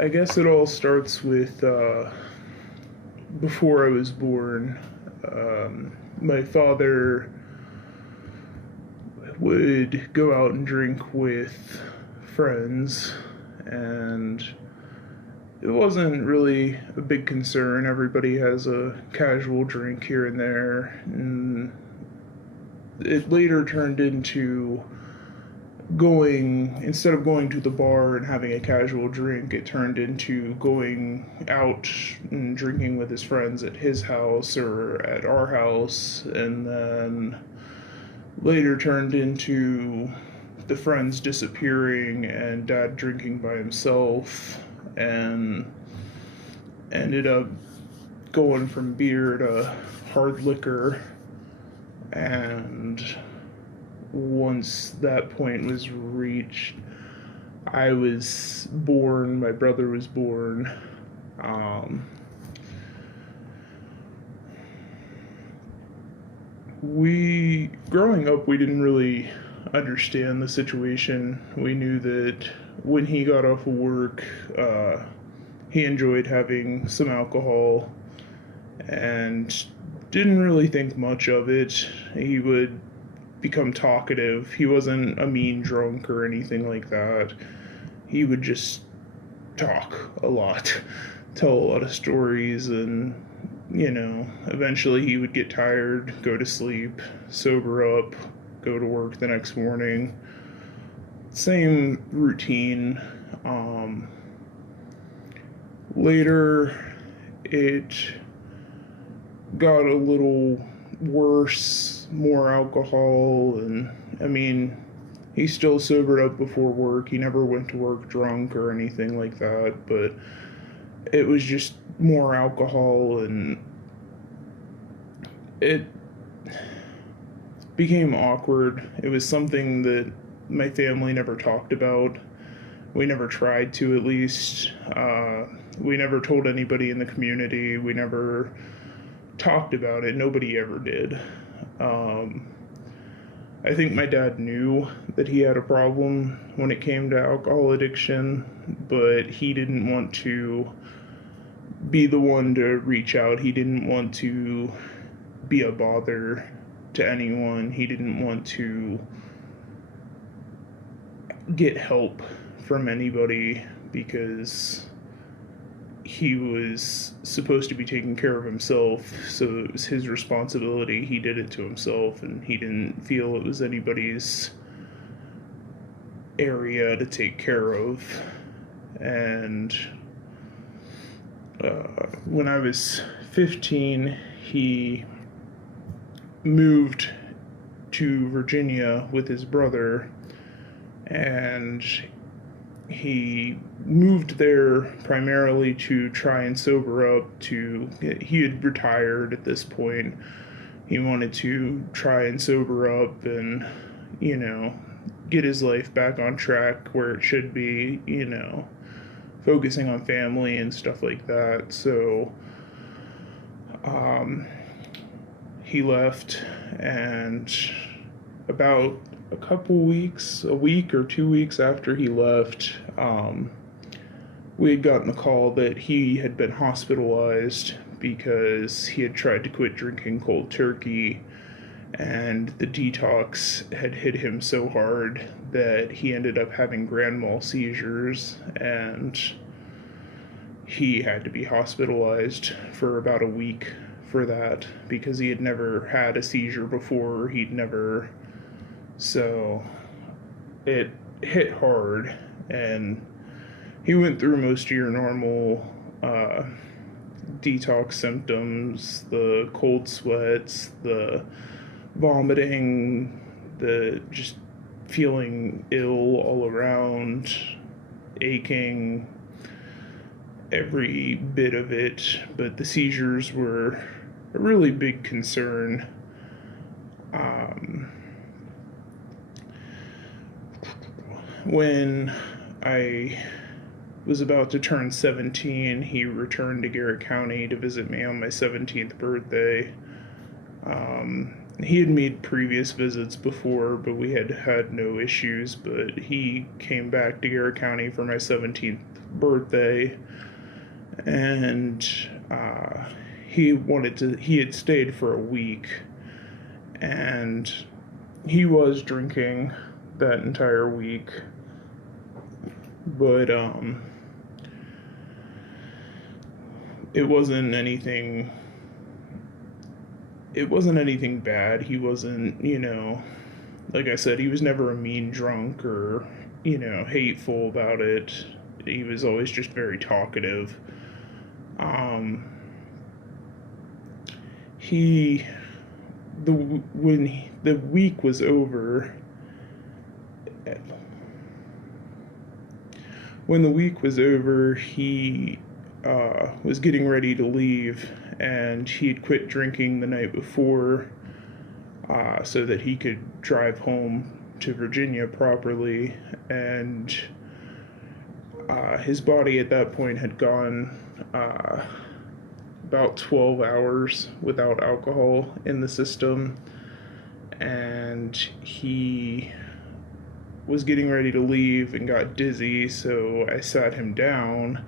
I guess it all starts with before I was born. My father would go out and drink with friends, and it wasn't really a big concern. Everybody has a casual drink here and there, and it later turned into instead of going to the bar and having a casual drink, it turned into going out and drinking with his friends at his house or at our house, and then later turned into the friends disappearing and dad drinking by himself, and ended up going from beer to hard liquor. And once that point was reached, I was born, my brother was born. Um, Growing up, we didn't really understand the situation. We knew that when he got off of work, he enjoyed having some alcohol and didn't really think much of it. He would become talkative. He wasn't a mean drunk or anything like that. He would just talk a lot, tell a lot of stories, and eventually he would get tired, go to sleep, sober up, go to work the next morning. Same routine. Later, it got a little worse, more alcohol, and he still sobered up before work. He never went to work drunk or anything like that, but it was just more alcohol, and it became awkward. It was something that my family never talked about. We never tried to, at least. We never told anybody in the community. We never talked about it. Nobody ever did. I think my dad knew that he had a problem when it came to alcohol addiction, but he didn't want to be the one to reach out. He didn't want to be a bother to anyone. He didn't want to get help from anybody because he was supposed to be taking care of himself, so it was his responsibility. He did it to himself, and he didn't feel it was anybody's area to take care of. And when I was 15, he moved to Virginia with his brother, and he moved there primarily to try and sober up. He had retired at this point. He wanted to try and sober up and, get his life back on track where it should be, focusing on family and stuff like that. So, he left, and about a week or 2 weeks after he left, we had gotten a call that he had been hospitalized because he had tried to quit drinking cold turkey, and the detox had hit him so hard that he ended up having grand mal seizures, and he had to be hospitalized for about a week for that because he had never had a seizure before. So it hit hard, and he went through most of your normal detox symptoms, the cold sweats, the vomiting, the just feeling ill all around, aching, every bit of it. But the seizures were a really big concern. When I was about to turn 17, he returned to Garrett County to visit me on my 17th birthday. He had made previous visits before, but we had had no issues. But he came back to Garrett County for my 17th birthday, and he had stayed for a week, and he was drinking that entire week, but it wasn't anything bad. He wasn't, like I said, he was never a mean drunk or, hateful about it. He was always just very talkative. He when the week was over, he was getting ready to leave, and he had quit drinking the night before, so that he could drive home to Virginia properly. And his body at that point had gone about 12 hours without alcohol in the system, and he was getting ready to leave and got dizzy, so I sat him down,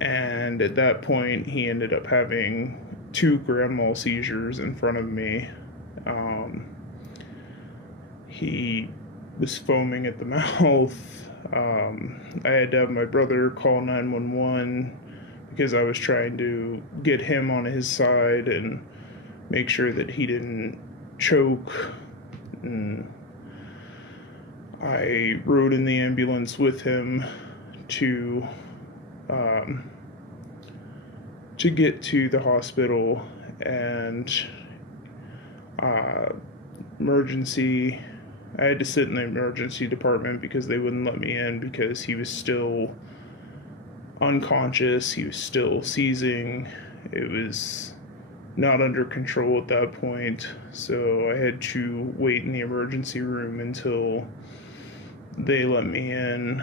and at that point he ended up having 2 grand mal seizures in front of me. He was foaming at the mouth. I had to have my brother call 911 because I was trying to get him on his side and make sure that he didn't choke. And I rode in the ambulance with him to get to the hospital, and emergency. I had to sit in the emergency department because they wouldn't let me in because he was still unconscious. He was still seizing. It was not under control at that point, so I had to wait in the emergency room until they let me in.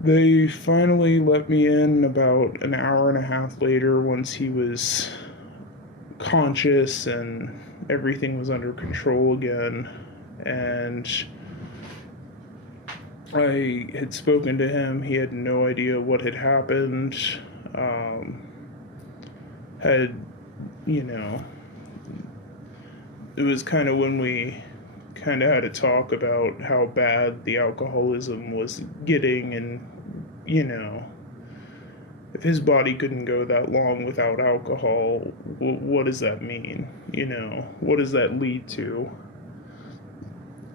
They finally let me in about an hour and a half later once he was conscious and everything was under control again. And I had spoken to him. He had no idea what had happened. It was kind of when we kind of had a talk about how bad the alcoholism was getting, and if his body couldn't go that long without alcohol, what does that mean? What does that lead to?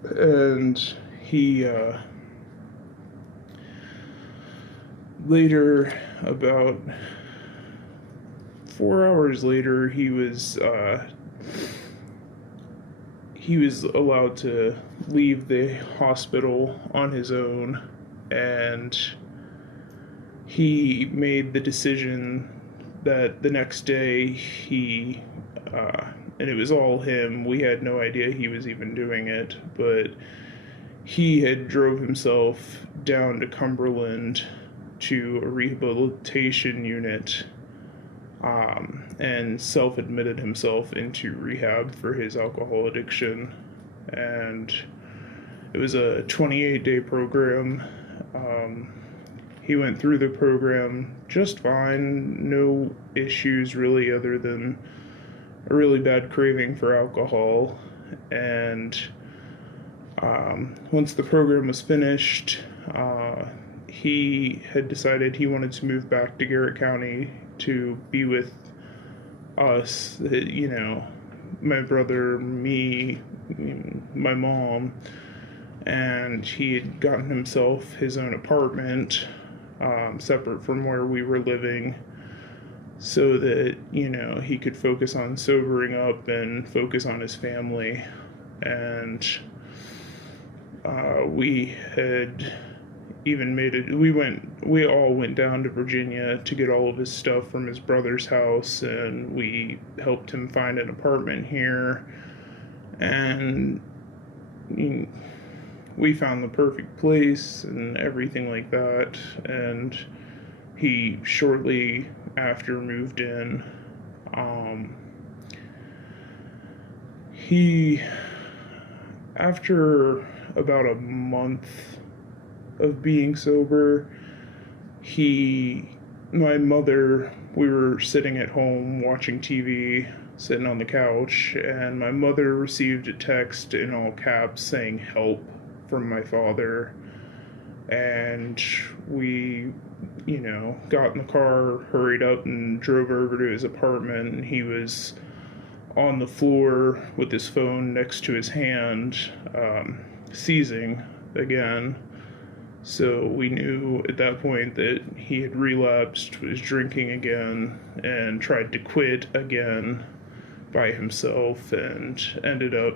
And he later, about 4 hours later, he was allowed to leave the hospital on his own, and he made the decision that the next day and it was all him. We had no idea he was even doing it, but he had drove himself down to Cumberland to a rehabilitation unit, and self-admitted himself into rehab for his alcohol addiction. And it was a 28-day program. He went through the program just fine, no issues really, other than a really bad craving for alcohol. And once the program was finished, he had decided he wanted to move back to Garrett County to be with us, my brother, me, my mom, and he had gotten himself his own apartment, separate from where we were living, so that, he could focus on sobering up and focus on his family. And we had even made it, we all went down to Virginia to get all of his stuff from his brother's house, and we helped him find an apartment here, and we found the perfect place and everything like that. And he shortly after moved in. After about a month of being sober, my mother, we were sitting at home watching TV, sitting on the couch, and my mother received a text in all caps saying help from my father. And we, got in the car, hurried up, and drove over to his apartment. And he was on the floor with his phone next to his hand, seizing again. So we knew at that point that he had relapsed, was drinking again, and tried to quit again by himself, and ended up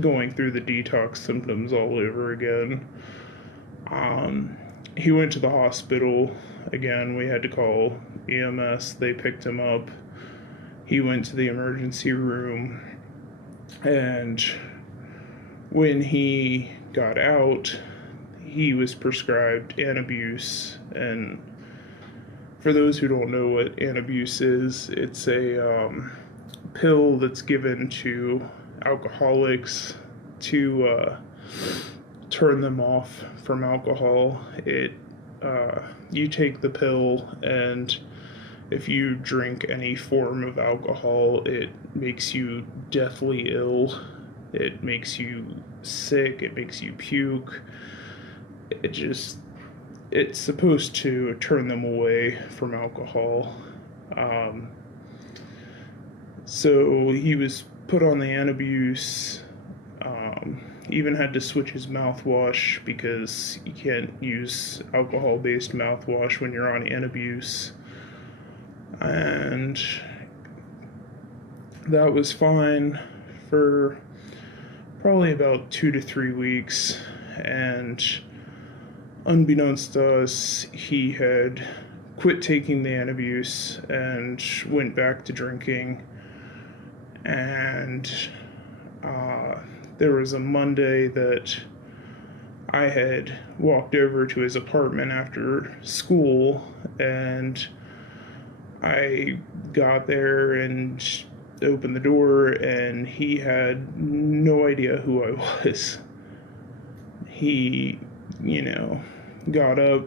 going through the detox symptoms all over again. He went to the hospital. Again, we had to call EMS. They picked him up. He went to the emergency room, and when he got out, he was prescribed Antabuse. And for those who don't know what Antabuse is, it's a pill that's given to alcoholics to turn them off from alcohol. You take the pill, and if you drink any form of alcohol, it makes you deathly ill. It makes you sick. It makes you puke. It's supposed to turn them away from alcohol. So he was put on the Antabuse. Even had to switch his mouthwash because you can't use alcohol-based mouthwash when you're on Antabuse. And that was fine for probably about 2 to 3 weeks. And unbeknownst to us, he had quit taking the Antabuse and went back to drinking. And there was a Monday that I had walked over to his apartment after school, and I got there and opened the door, and he had no idea who I was. He, got up,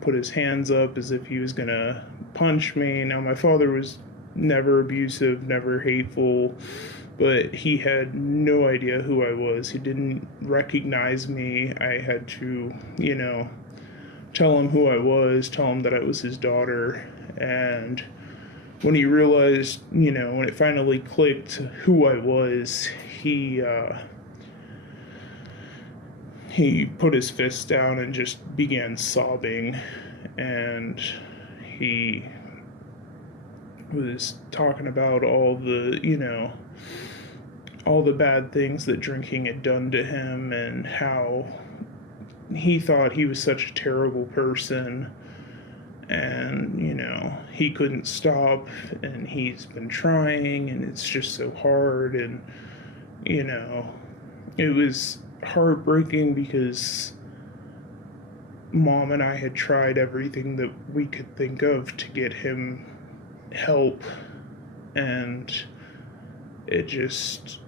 put his hands up as if he was gonna punch me. Now, my father was never abusive, never hateful, but he had no idea who I was. He didn't recognize me. I had to, tell him who I was, tell him that I was his daughter. And when he realized, when it finally clicked who I was, he put his fist down and just began sobbing. And he was talking about all the bad things that drinking had done to him, and how he thought he was such a terrible person, and he couldn't stop, and he's been trying, and it's just so hard. And it was heartbreaking because Mom and I had tried everything that we could think of to get him help, and it just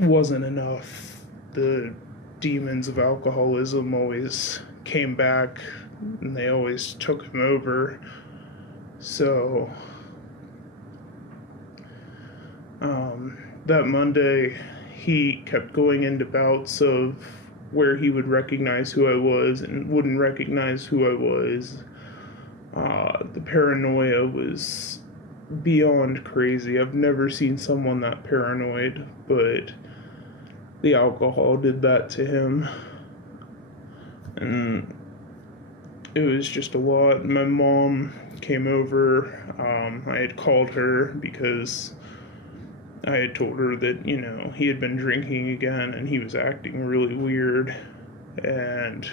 wasn't enough. The demons of alcoholism always came back, and they always took him over. So that Monday, he kept going into bouts of where he would recognize who I was and wouldn't recognize who I was. The paranoia was beyond crazy. I've never seen someone that paranoid, but the alcohol did that to him. And it was just a lot. My mom came over. I had called her because I had told her that, he had been drinking again and he was acting really weird. And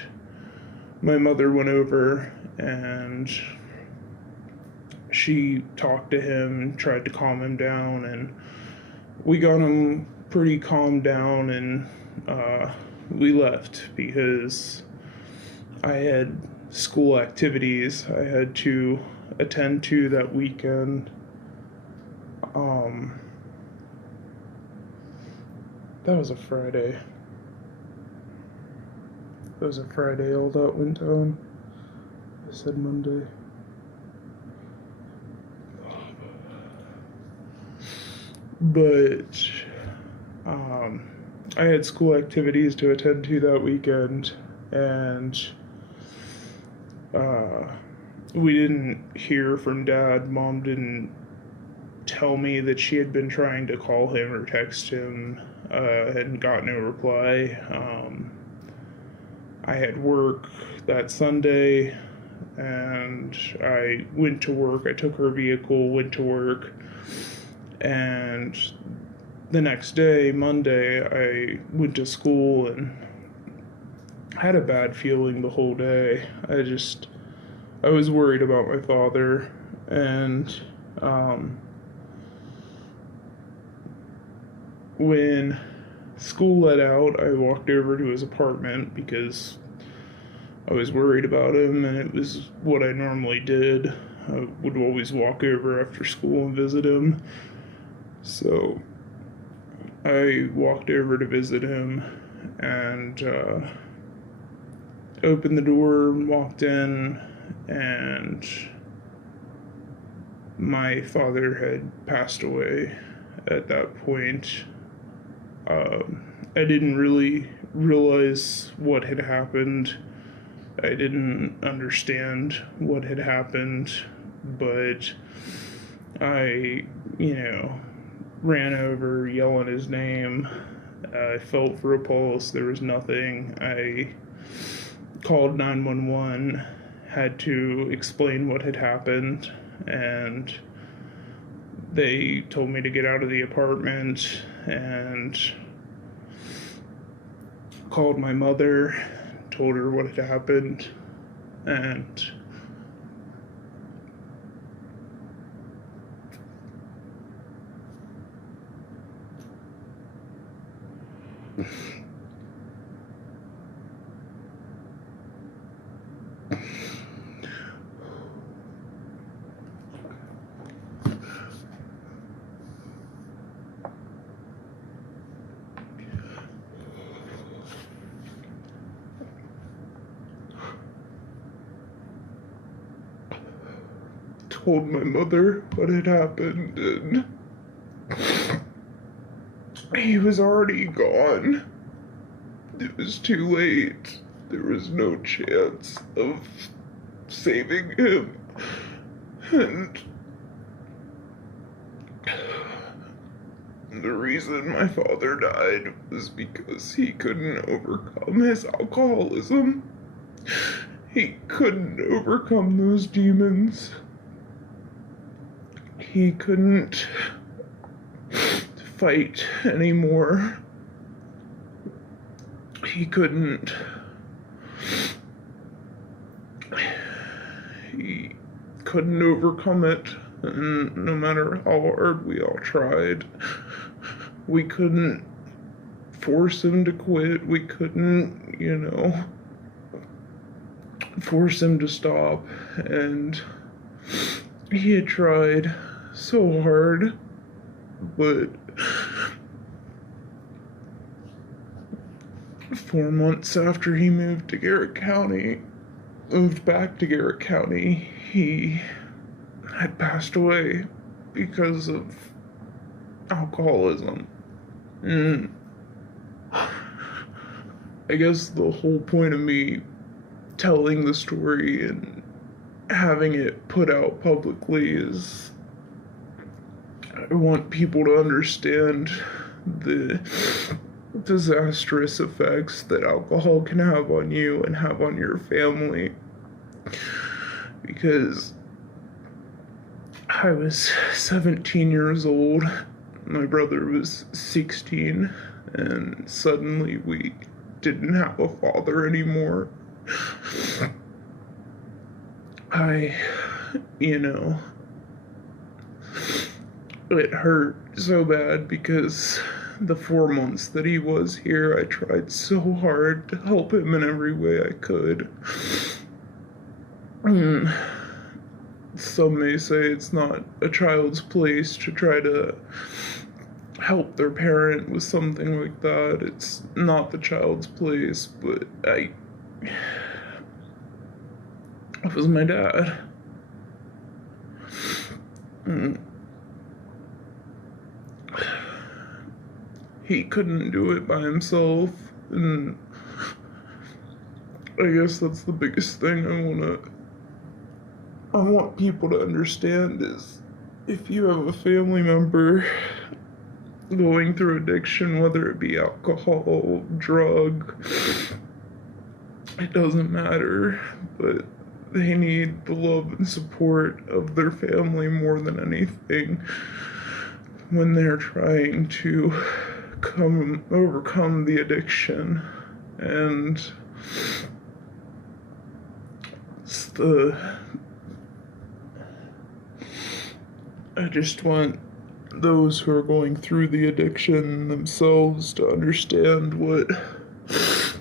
my mother went over and she talked to him, tried to calm him down, and we got him pretty calmed down, and we left because I had school activities I had to attend to that weekend. That was a Friday. It was a Friday all that went down. I said Monday. But I had school activities to attend to that weekend, and we didn't hear from Dad. Mom didn't tell me that she had been trying to call him or text him, and got no reply. I had work that Sunday, and I went to work. I took her vehicle, went to work, and the next day, Monday, I went to school and had a bad feeling the whole day. I was worried about my father, and when school let out, I walked over to his apartment because I was worried about him, and it was what I normally did. I would always walk over after school and visit him. So I walked over to visit him and opened the door and walked in, and my father had passed away at that point. I didn't really realize what had happened. I didn't understand what had happened, but I, ran over yelling his name. I felt for a pulse. There was nothing. I called 911, had to explain what had happened, and they told me to get out of the apartment, and called my mother, told her what had happened, and told my mother what had happened, and he was already gone. It was too late. There was no chance of saving him. And the reason my father died was because he couldn't overcome his alcoholism. He couldn't overcome those demons. He couldn't fight anymore. He couldn't overcome it, and no matter how hard we all tried, we couldn't force him to quit. We couldn't, force him to stop, and he had tried so hard, but 4 months after he moved back to Garrett County, he had passed away because of alcoholism. And I guess the whole point of me telling the story and having it put out publicly is I want people to understand the disastrous effects that alcohol can have on you and have on your family. Because I was 17 years old, my brother was 16, and suddenly we didn't have a father anymore. It hurt so bad because the 4 months that he was here, I tried so hard to help him in every way I could. Some may say it's not a child's place to try to help their parent with something like that. It's not the child's place, but I was my dad. He couldn't do it by himself, and I guess that's the biggest thing I want people to understand is if you have a family member going through addiction, whether it be alcohol, drug, it doesn't matter, but they need the love and support of their family more than anything when they're trying to overcome the addiction. And I just want those who are going through the addiction themselves to understand what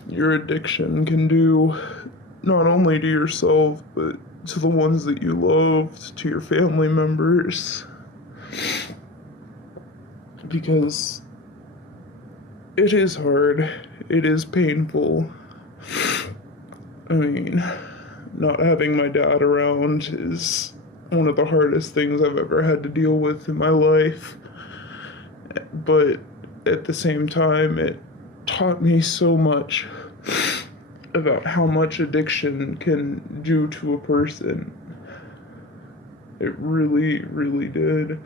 your addiction can do, not only to yourself, but to the ones that you love, to your family members. Because it is hard, it is painful. I mean, not having my dad around is one of the hardest things I've ever had to deal with in my life. But at the same time, it taught me so much about how much addiction can do to a person. It really, really did.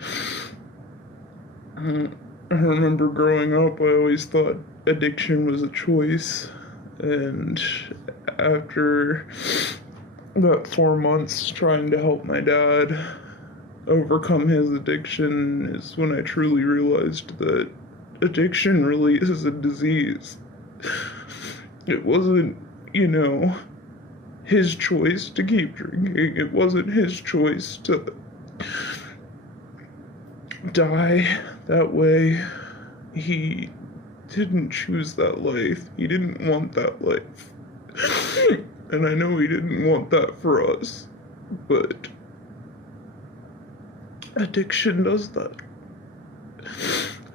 I remember growing up, I always thought addiction was a choice. And after about 4 months trying to help my dad overcome his addiction is when I truly realized that addiction really is a disease. It wasn't, his choice to keep drinking. It wasn't his choice to die that way. He didn't choose that life. He didn't want that life. And I know he didn't want that for us, but addiction does that.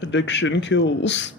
Addiction kills.